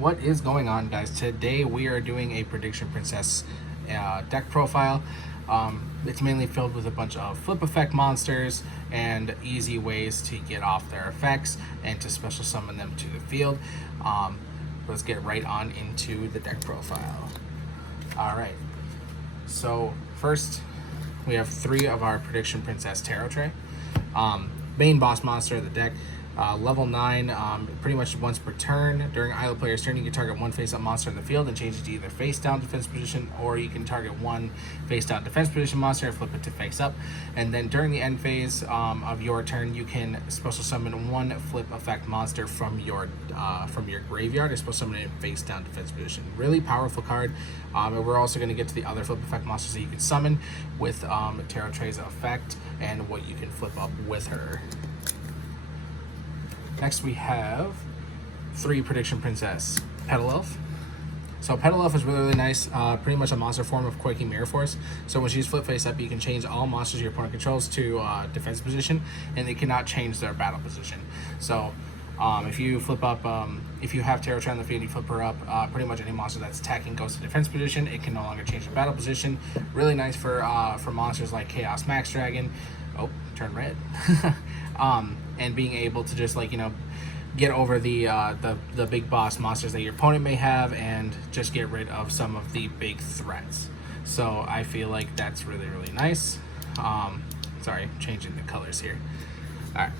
What is going on, guys? Today we are doing a Prediction Princess deck profile. It's mainly filled with a bunch of flip effect monsters and easy ways to get off their effects and to special summon them to the field. Let's get right on into the deck profile. Alright, so first we have 3 of our Prediction Princess Tarot Tray. Main boss monster of the deck. Level 9, pretty much once per turn. During either player's turn, you can target one face-up monster in the field and change it to either face-down defense position, or you can target one face-down defense position monster and flip it to face-up. And then during the end phase of your turn, you can special summon one flip effect monster from your graveyard and special summon it in face-down defense position. Really powerful card. And we're also going to get to the other flip effect monsters that you can summon with Tarot Tray's effect and what you can flip up with her. Next we have 3 Prediction Princess Petal Elf. So Petal Elf is really nice, pretty much a monster form of Quaking Mirror Force. So when she's flip face up, you can change all monsters your opponent controls to defense position, and they cannot change their battle position. So if you flip up, if you have Tarot Tray on the field and you flip her up, pretty much any monster that's attacking goes to defense position. It can no longer change the battle position. Really nice for monsters like Chaos Max Dragon. Oh, turned red. And being able to just get over the big boss monsters that your opponent may have and just get rid of some of the big threats. So I feel like that's really nice. Sorry, changing the colors here. All right.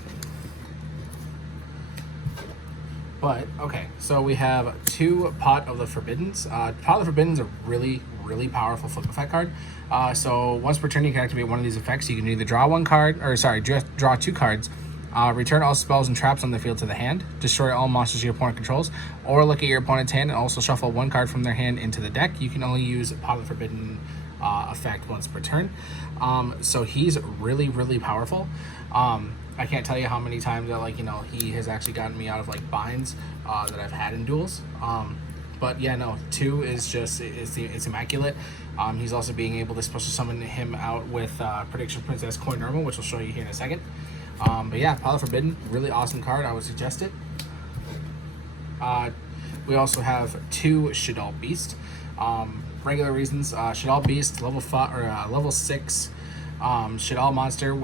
But okay, so we have 2 Pot of the Forbiddens. Pot of the Forbiddens are really powerful flip effect card. So once per turn, you can activate one of these effects. You can either draw draw 2 cards. Return all spells and traps on the field to the hand, destroy all monsters your opponent controls, or look at your opponent's hand and also shuffle 1 card from their hand into the deck. You can only use Pot of the Forbidden effect once per turn. So he's really powerful. I can't tell you how many times that he has actually gotten me out of binds that I've had in duels. But yeah, no, 2 is just it's immaculate. He's also being able to special summon him out with Prediction Princess Coin Normal, which I'll show you here in a second. But yeah, Pot of Forbidden, really awesome card. I would suggest it. We also have 2 Shaddoll Beast. Regular reasons. Shaddoll Beast, level 6. Shaddoll monster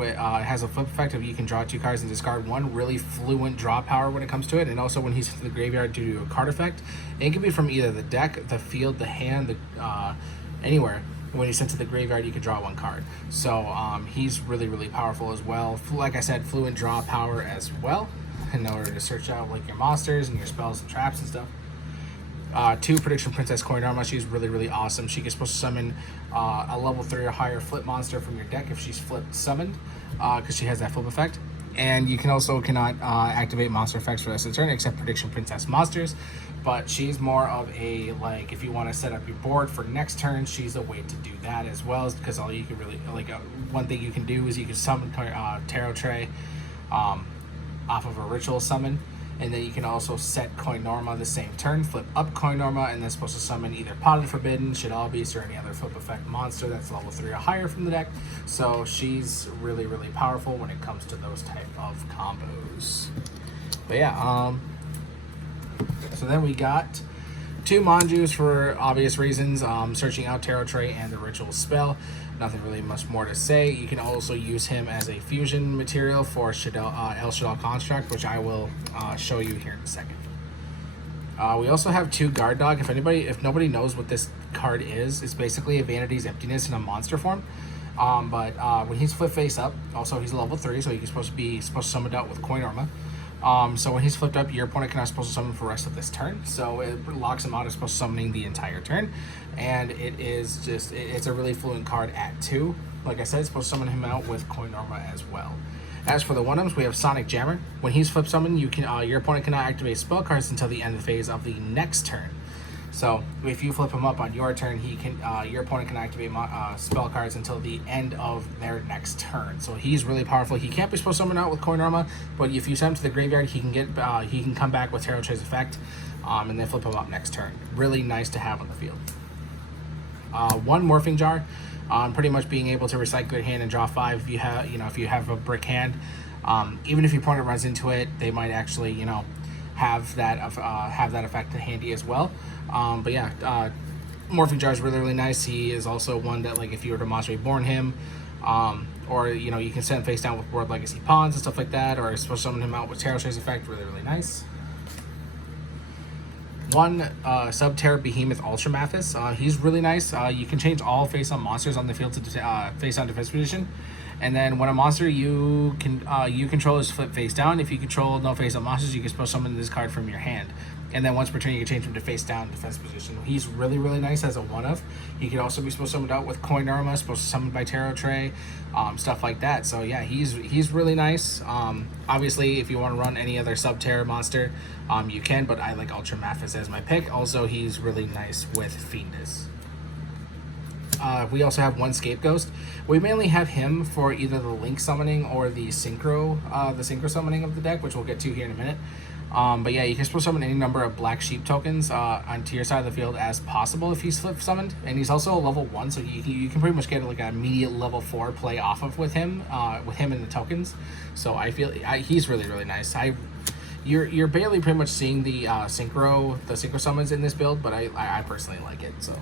has a flip effect of you can draw 2 cards and discard 1. Really fluent draw power when it comes to it, and also when he's in the graveyard due to a card effect. It can be from either the deck, the field, the hand, anywhere. When he's sent to the graveyard, you can draw 1 card. So he's really powerful as well. Like I said, fluent draw power as well in order to search out your monsters and your spells and traps and stuff. 2 Prediction Princess Coin Armor. She's really awesome. She can supposed to summon a level 3 or higher flip monster from your deck if she's flipped summoned, because she has that flip effect. And you cannot activate monster effects for the rest of the turn except Prediction Princess monsters. But she's more of a, if you want to set up your board for next turn, she's a way to do that as well, because all you can really, one thing you can do is you can summon Tarot Tray off of a ritual summon, and then you can also set Coin Norma the same turn, flip up Coin Norma, and then supposed to summon either Pot of the Forbidden, Shaddoll Beast, or any other flip effect monster that's level 3 or higher from the deck. So she's really powerful when it comes to those type of combos. But yeah, so then we got 2 Manjus for obvious reasons, searching out Tarot Tray and the ritual spell. Nothing really much more to say. You can also use him as a fusion material for El Shaddoll Construct, which I will show you here in a second. We also have 2 Guard Dog. If nobody knows what this card is, it's basically a Vanity's Emptiness in a monster form. But when he's flip face up, also he's level 3, so he's supposed to summon out with Coin Armor. So when he's flipped up, your opponent cannot supposed to summon for the rest of this turn. So it locks him out as supposed to summoning the entire turn. And it's a really fluent card at 2. Like I said, it's supposed to summon him out with Coin Norma as well. As for the 1-ums, we have Sonic Jammer. When he's flip summoned, your opponent cannot activate spell cards until the end of the phase of the next turn. So if you flip him up on your turn, your opponent can activate spell cards until the end of their next turn. So he's really powerful. He can't be supposed to summon out with Coin Armor, but if you send him to the graveyard, he can come back with Tarot Tray's effect, and then flip him up next turn. Really nice to have on the field. 1 Morphing Jar. Pretty much being able to recycle your hand and draw 5 if you have a brick hand. Even if your opponent runs into it, they might actually have that effect handy as well. But yeah, Morphing Jar is really nice. He is also one that, like, if you were to Monster Reborn him, or you know, you can send him face down with World Legacy Pawns and stuff like that, or special summon him out with Tarot Trace effect. Really nice. One Sub-Terra Behemoth Ultra Mathis. He's really nice. You can change all face-on monsters on the field to face-on defense position, and then when a monster you control is flipped face down, if you control no face-on monsters, you can special summon this card from your hand. And then once per turn, you can change him to face down defense position. He's really nice as a one-of. He can also be supposed to summoned out with Coin Arma, supposed to summoned by Tarot Tray, stuff like that. So yeah, he's really nice. Obviously, if you want to run any other Sub-Terra monster, you can, but I like Ultra Mathis as my pick. Also, he's really nice with Fiendus. We also have one Scapegoat. We mainly have him for either the Link summoning or the Synchro summoning of the deck, which we'll get to here in a minute. But yeah, you can supposed to summon any number of Black Sheep tokens onto your side of the field as possible if he's flip summoned. And he's also a level 1, so you can pretty much get like an immediate level 4 play off of with him and the tokens. So I feel he's really nice. You're barely pretty much seeing the synchro summons in this build, but I personally like it, so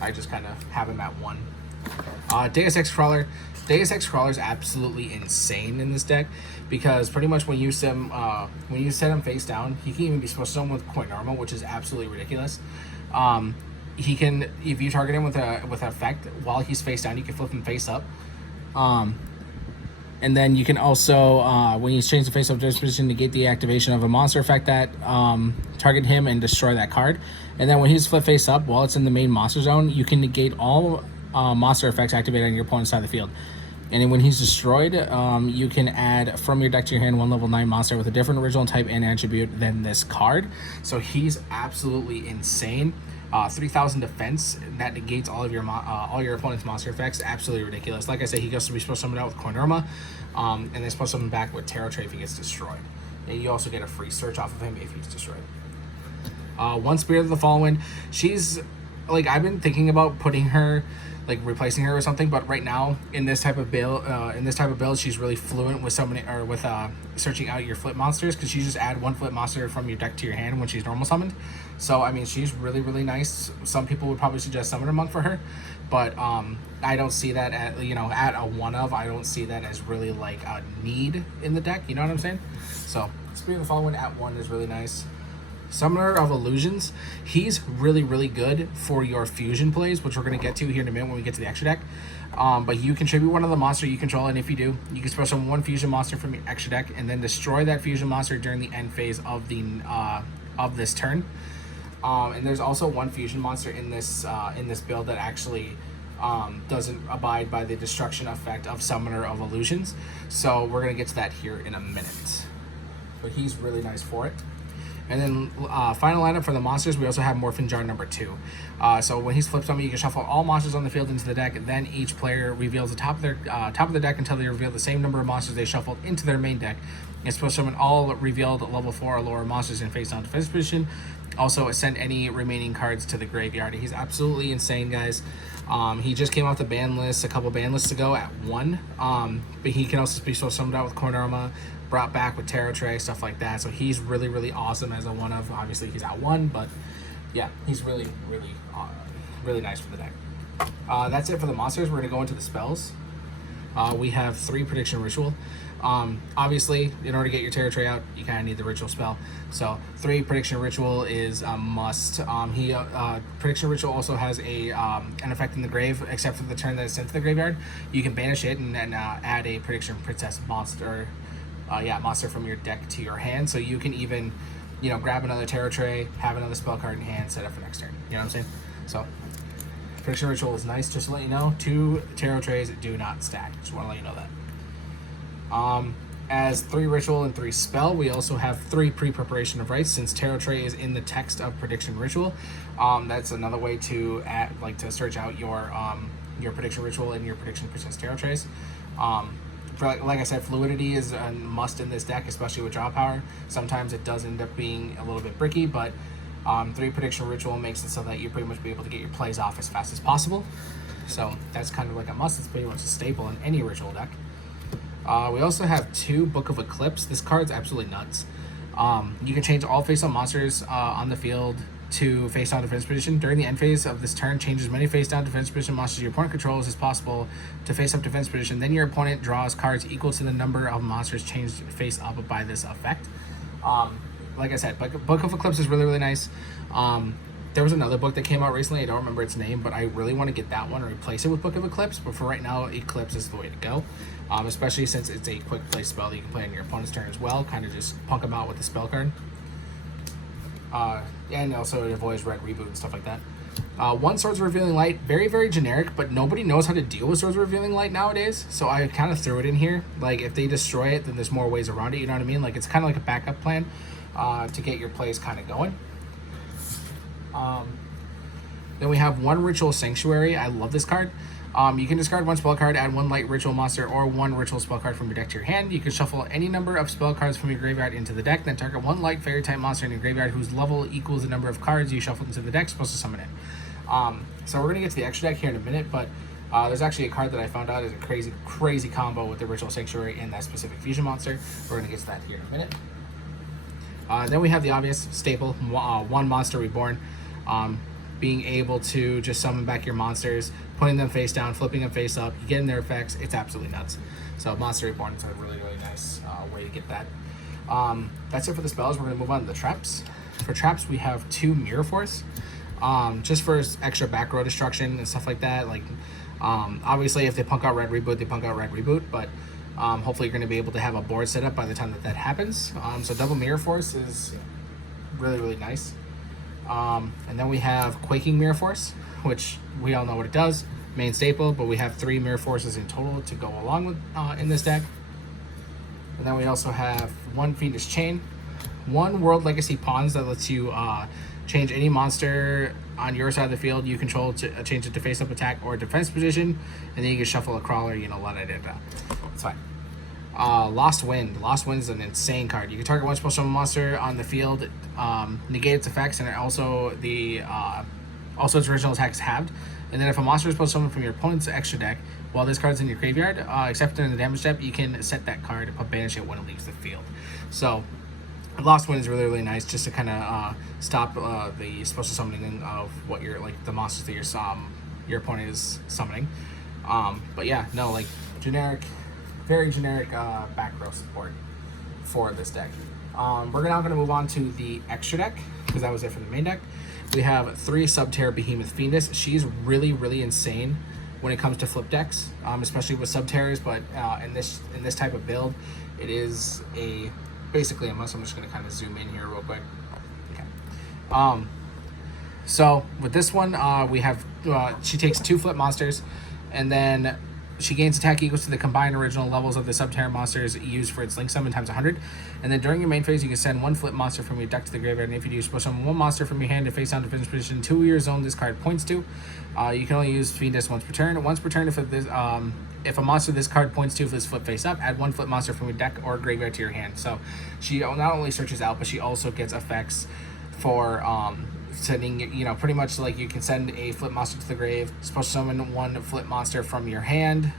I just kind of have him at 1. Deus Ex Crawler. Deus Ex Crawler is absolutely insane in this deck because pretty much when you set him face down, he can even be supposed to summon with Coin Arma, which is absolutely ridiculous. He can, if you target him with an effect while he's face down, you can flip him face up. And then you can also, when you change the face up position, negate the activation of a monster effect that target him and destroy that card. And then when he's flipped face up, while it's in the main monster zone, you can negate all monster effects activated on your opponent's side of the field. And then when he's destroyed, you can add from your deck to your hand one level 9 monster with a different original type and attribute than this card. So he's absolutely insane. 3,000 defense that negates all your opponent's monster effects. Absolutely ridiculous. Like I said, he gets to be supposed to summon out with Coin Arma, and then supposed to summon back with Tarot Tray if he gets destroyed. And you also get a free search off of him if he's destroyed. One Spirit of the Fallen. She's like, I've been thinking about putting her, like replacing her or something, but right now in this type of build, she's really fluent with summoning or with searching out your flip monsters, because she just add one flip monster from your deck to your hand when she's normal summoned. So I mean, she's really nice. Some people would probably suggest Summoner Monk for her, but I don't see that at a one of. I don't see that as really like a need in the deck. You know what I'm saying? So Spirit of the Fallen at 1 is really nice. Summoner of Illusions, he's really good for your fusion plays, which we're going to get to here in a minute when we get to the extra deck. But you contribute one of the monster you control, and if you do, you can special summon one fusion monster from your extra deck and then destroy that fusion monster during the end phase of this turn. And there's also one fusion monster in this build that actually doesn't abide by the destruction effect of Summoner of Illusions. So we're going to get to that here in a minute. But he's really nice for it. And then final lineup for the monsters, we also have Morphing Jar number 2. So when he's flipped summon, you can shuffle all monsters on the field into the deck. Then each player reveals the top of the deck until they reveal the same number of monsters they shuffled into their main deck. It's supposed to summon all revealed level 4 or lower monsters in face-down defense position. Also, send any remaining cards to the graveyard. He's absolutely insane, guys. He just came off the ban list a couple ban lists ago at 1. But he can also be summoned out with Coin Arma, brought back with Tarot Tray, stuff like that. So he's really awesome as a one of. Obviously, he's at 1, but yeah, he's really nice for the deck. That's it for the monsters. We're gonna go into the spells. We have 3 Prediction Ritual. Obviously, in order to get your Tarot Tray out, you kind of need the Ritual spell. So 3 Prediction Ritual is a must. Prediction Ritual also has an effect in the grave, except for the turn that it's sent to the graveyard. You can banish it and then add a Prediction Princess monster. Monster from your deck to your hand, so you can even, grab another Tarot Tray, have another spell card in hand, set up for next turn. You know what I'm saying? So, Prediction Ritual is nice. Just to let you know, 2 Tarot Trays do not stack. Just want to let you know that. As 3 Ritual and 3 Spell, we also have 3 Pre-Preparation of Rites. Since Tarot Tray is in the text of Prediction Ritual, that's another way to to search out your Prediction Ritual and your Prediction Princess Tarot Trays. Like I said, fluidity is a must in this deck, especially with draw power. Sometimes it does end up being a little bit bricky, but 3 Prediction Ritual makes it so that you pretty much be able to get your plays off as fast as possible. So that's kind of like a must. It's pretty much a staple in any ritual deck. We also have 2 Book of Eclipse. This card's absolutely nuts. You can change all face-down monsters on the field to face-down defense position. During the end phase of this turn, change as many face-down defense position monsters your opponent controls as possible to face-up defense position. Then your opponent draws cards equal to the number of monsters changed face-up by this effect. Like I said, Book of Eclipse is really, really nice. There was another book that came out recently. I don't remember its name, but I really want to get that one or replace it with Book of Eclipse. But for right now, Eclipse is the way to go. Especially since it's a quick play spell that you can play on your opponent's turn as well. Kind of just punk them out with the spell card. And also it avoids red reboot and stuff like that. One Swords of Revealing Light, very, very generic, but nobody knows how to deal with Swords of Revealing Light nowadays. So I kind of threw it in here. Like, if they destroy it, then there's more ways around it, you know what I mean? Like, it's kind of like a backup plan to get your plays kind of going. Then we have one Ritual Sanctuary. I love this card. You can discard one spell card, add one light ritual monster or one ritual spell card from your deck to your hand. You can shuffle any number of spell cards from your graveyard into the deck, then target one light fairy type monster in your graveyard whose level equals the number of cards you shuffled into the deck, supposed to summon it. So we're going to get to the extra deck here in a minute, but there's actually a card that I found out is a crazy, crazy combo with the Ritual Sanctuary and that specific fusion monster. We're going to get to that here in a minute. Then we have the obvious staple, one Monster Reborn. Being able to just summon back your monsters, putting them face down, flipping them face up, you get in their effects. It's absolutely nuts. So Monster Reborn is a really, really nice way to get that. That's it for the spells. We're going to move on to the traps. For traps, we have two Mirror Force, just for extra back row destruction and stuff like that. Like, obviously, if they punk out Red Reboot, they punk out Red Reboot, but hopefully you're going to be able to have a board set up by the time that happens. So double Mirror Force is really, really nice. And then we have Quaking Mirror Force, which we all know what it does, main staple, but we have 3 Mirror Forces in total to go along with in this deck. And then we also have one Fiendish Chain, one World Legacy Pawns that lets you change any monster on your side of the field you control to change it to face-up attack or defense position, and then you can shuffle a Crawler, it's fine. Lost Wind. Lost Wind is an insane card. You can target one special summon monster on the field, negate its effects, and also its original attack is halved. And then if a monster is supposed to summon from your opponent's extra deck while this card's in your graveyard, except during the damage step, you can set that card but banish it when it leaves the field. So Lost Wind is really, really nice just to kind of stop the special summoning of what you're the monsters that your opponent is summoning. But yeah, no, like generic. Very generic back row support for this deck. We're now going to move on to the extra deck because that was it for the main deck. We have 3 Subterra Behemoth Fiendess. She's really, really insane when it comes to flip decks, especially with Subterras. But in this type of build, it is basically a must. I'm just going to kind of zoom in here real quick. Okay. So with this one, we have she takes 2 flip monsters, and then she gains attack equals to the combined original levels of the Subterra monsters used for its link summon times 100. And then during your main phase, you can send 1 flip monster from your deck to the graveyard. And if you do, you special summon 1 monster from your hand to face down defense position 2 your zone this card points to. You can only use Fiendess once per turn. Once per turn, if a monster this card points to is flip face up, add 1 flip monster from your deck or graveyard to your hand. So she not only searches out, but she also gets effects for sending, pretty much like you can send a flip monster to the grave, special summon 1 flip monster from your hand,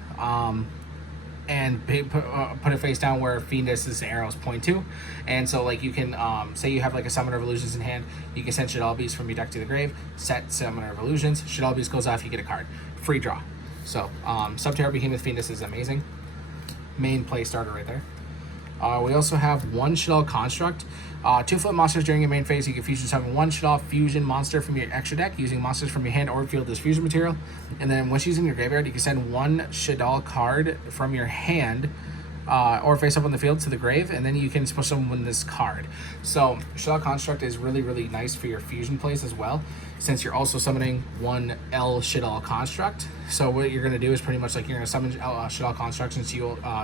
and put it face down where Fiendess's arrows point to. And so like you can say you have like a Summoner of Illusions in hand, you can send Shaddoll Beast from your deck to the grave, set Summoner of Illusions, Shaddoll Beast goes off, you get a card, free draw. So Subterra Behemoth Fiendess is amazing, main play starter right there. We also have 1 Shaddoll Construct. 2 flip monsters during your main phase. You can fusion summon 1 Shaddoll fusion monster from your extra deck using monsters from your hand or field as fusion material. And then when she's in your graveyard, you can send 1 Shaddoll card from your hand or face up on the field to the grave, and then you can special summon this card. So Shaddoll Construct is really, really nice for your fusion plays as well, since you're also summoning 1 L Shaddoll Construct. So what you're going to do is pretty much like you're going to summon Shaddoll Construct, since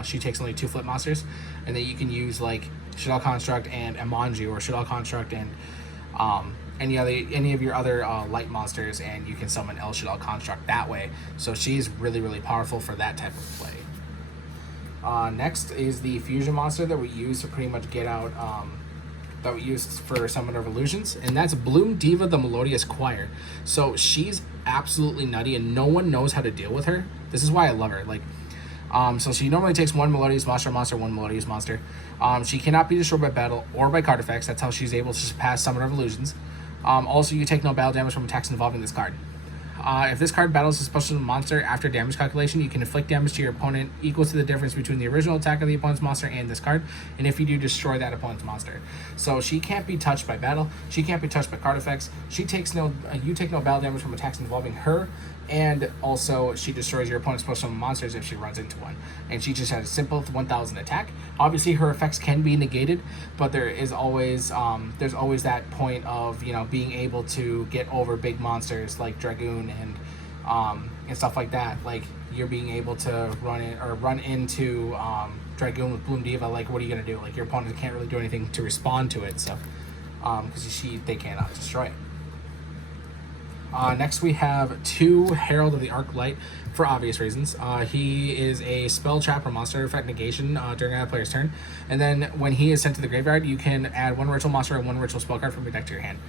she takes only 2 flip monsters, and then you can use like Shaddoll Construct and Amanju, or Shaddoll Construct and any of your other light monsters, and you can summon El Shaddoll Construct that way. So she's really, really powerful for that type of play. Next is the fusion monster that we use to pretty much get out, that we used for Summoner of Illusions, and that's Bloom Diva the Melodious Choir. So she's absolutely nutty, and no one knows how to deal with her. This is why I love her. Like, So she normally takes one Melodious Monster, one Melodious Monster. She cannot be destroyed by battle or by card effects. That's how she's able to surpass Summoner of Illusions. Also, you take no battle damage from attacks involving this card. If this card battles a special monster after damage calculation, you can inflict damage to your opponent equal to the difference between the original attack of the opponent's monster and this card, and if you do, destroy that opponent's monster. So she can't be touched by battle, she can't be touched by card effects, you take no battle damage from attacks involving her, and also she destroys your opponent's special monsters if she runs into one. And she just has a simple 1000 attack. Obviously her effects can be negated, but there is always there's always that point of, you know, being able to get over big monsters like Dragoon and stuff like that. Like, you're being able to run into Dragoon with Bloom Diva. Like, what are you gonna do? Like, your opponent can't really do anything to respond to it, so because they cannot destroy it. Next we have 2 Herald of the Arc Light, for obvious reasons. He is a spell trap or monster effect negation during a player's turn, and then when he is sent to the graveyard, you can add 1 ritual monster and 1 ritual spell card from your deck to your hand.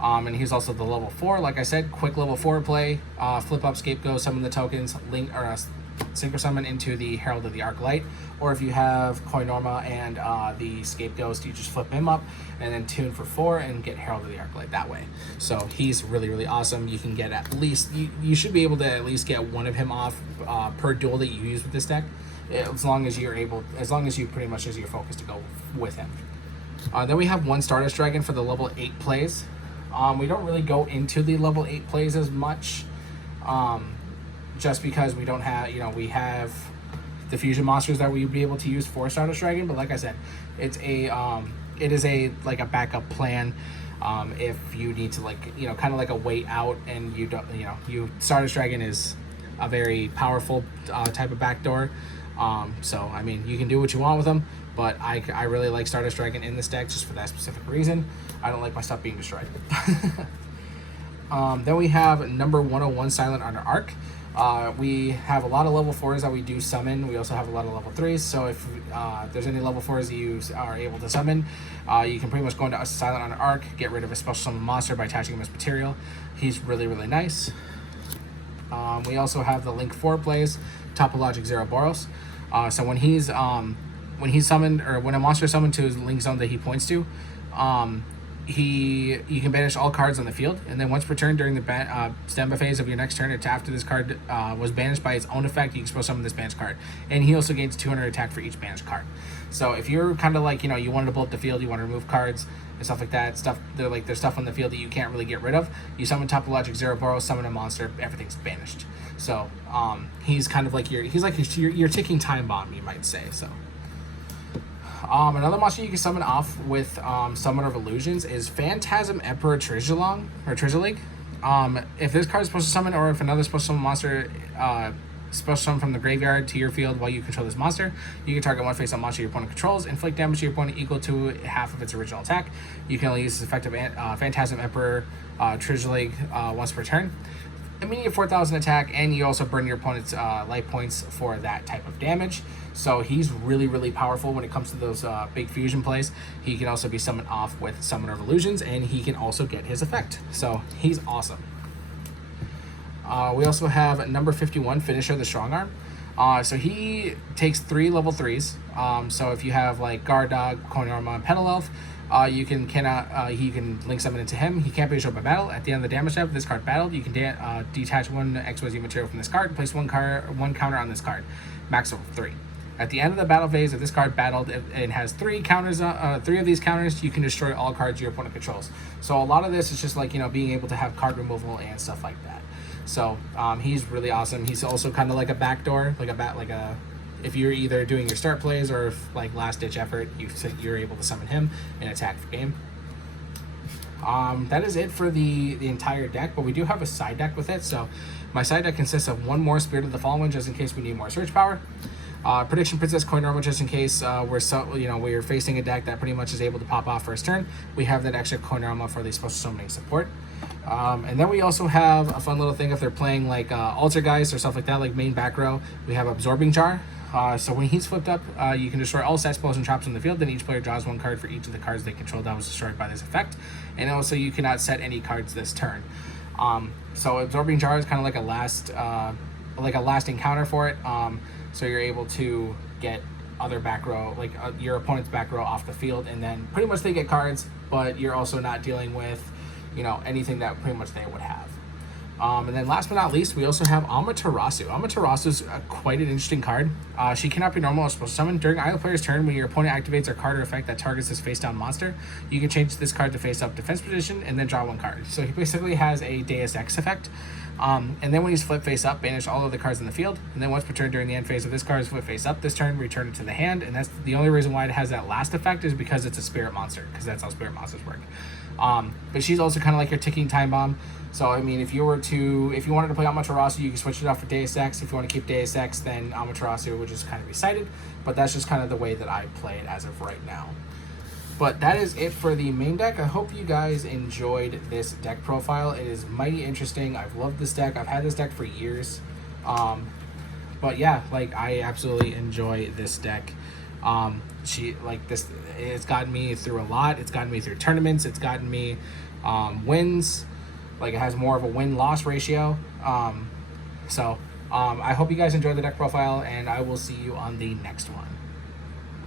And he's also the level 4, like I said, quick level 4 play, flip up Scapegoat, summon the tokens, synchro summon into the Herald of the Arc Light, or if you have Koinorma and the Scapegoat, you just flip him up and then tune for 4 and get Herald of the Arc Light that way. So he's really, really awesome. You can get at least, you should be able to at least get one of him off per duel that you use with this deck, as long as you pretty much is your focus to go with him. Then we have 1 Stardust Dragon for the level 8 plays. We don't really go into the level 8 plays as much, just because we don't have, we have the fusion monsters that we'd be able to use for Stardust Dragon. But like I said, it is a backup plan if you need to, kind of like a wait out, and you don't, Stardust Dragon is a very powerful type of backdoor. So I mean, you can do what you want with them, but I really like Stardust Dragon in this deck just for that specific reason. I don't like my stuff being destroyed. Then we have number 101, Silent Under Arc. We have a lot of level 4s that we do summon. We also have a lot of level 3s. So if there's any level 4s that you are able to summon, you can pretty much go into Silent Under Arc, get rid of a special summon monster by attaching him as material. He's really, really nice. We also have the Link 4 plays, Topologic Zeroboros. So when he's summoned, or when a monster is summoned to his Link zone that he points to, you can banish all cards on the field, and then once per turn during the standby phase of your next turn, after this card was banished by its own effect, you can special summon this banished card, and he also gains 200 attack for each banished card. So if you're kind of like, you wanted to blow up the field, you want to remove cards and stuff like that, there's stuff on the field that you can't really get rid of, you summon Topologic Zeroboros, summon a monster, everything's banished. So he's kind of like your ticking time bomb, you might say. So another monster you can summon off with Summoner of Illusions is Phantasm Emperor Trizelig. If this card is supposed to summon, or if another special summon monster special summon from the graveyard to your field while you control this monster, you can target one face-up monster your opponent controls, inflict damage to your opponent equal to half of its original attack. You can only use this effective Phantasm Emperor Trizelig once per turn. Immediate 4,000 attack, and you also burn your opponent's life points for that type of damage. So he's really, really powerful when it comes to those big fusion plays. He can also be summoned off with Summoner of Illusions, and he can also get his effect. So he's awesome. We also have number 51, Finisher the Strong Arm. So he takes 3 level 3s. So if you have like Guard Dog, Koinorma, and Petal Elf, he can link summon into him. He can't be destroyed by battle. At the end of the damage step, this card battled, you can detach 1 XYZ material from this card and place 1 counter on this card, max of 3. At the end of the battle phase, if this card battled and has 3 counters, 3 of these counters, you can destroy all cards your opponent controls. So a lot of this is just like, being able to have card removal and stuff like that. So he's really awesome. He's also kind of like a backdoor, if you're either doing your start plays or if, like, last ditch effort, you're able to summon him and attack the game. That is it for the entire deck, but we do have a side deck with it. So my side deck consists of 1 more Spirit of the Fallen, just in case we need more search power. Prediction Princess Koinorma, just in case we're facing a deck that pretty much is able to pop off first turn. We have that extra Koinorma for the special summoning support. And then we also have a fun little thing if they're playing like Altergeist or stuff like that, like main back row. We have Absorbing Jar. So when he's flipped up, you can destroy all set spells and traps on the field. Then each player draws 1 card for each of the cards they control that was destroyed by this effect. And also you cannot set any cards this turn. So Absorbing Jar is kind of like a last encounter for it. so you're able to get other back row, like your opponent's back row off the field, and then pretty much they get cards, but you're also not dealing with, anything that pretty much they would have. And then last but not least, we also have Amaterasu. Amaterasu is quite an interesting card. She cannot be normal or supposed to summon. During either player's turn, when your opponent activates a card or effect that targets this face-down monster, you can change this card to face-up defense position and then draw one card. So he basically has a Deus Ex effect. And then when he's flipped face up, banish all of the cards in the field. And then once per turn during the end phase of this card is flipped face up this turn, return it to the hand. And that's the only reason why it has that last effect is because it's a spirit monster, because that's how spirit monsters work. But she's also kind of like your ticking time bomb. So, I mean, if you wanted to play Amaterasu, you can switch it off for Deus Ex. If you want to keep Deus Ex, then Amaterasu would just kind of be cited. But that's just kind of the way that I play it as of right now. But that is it for the main deck. I hope you guys enjoyed this deck profile. It is mighty interesting. I've loved this deck. I've had this deck for years. But yeah, I absolutely enjoy this deck. It's gotten me through a lot. It's gotten me through tournaments. It's gotten me wins. It has more of a win-loss ratio. I hope you guys enjoyed the deck profile, and I will see you on the next one.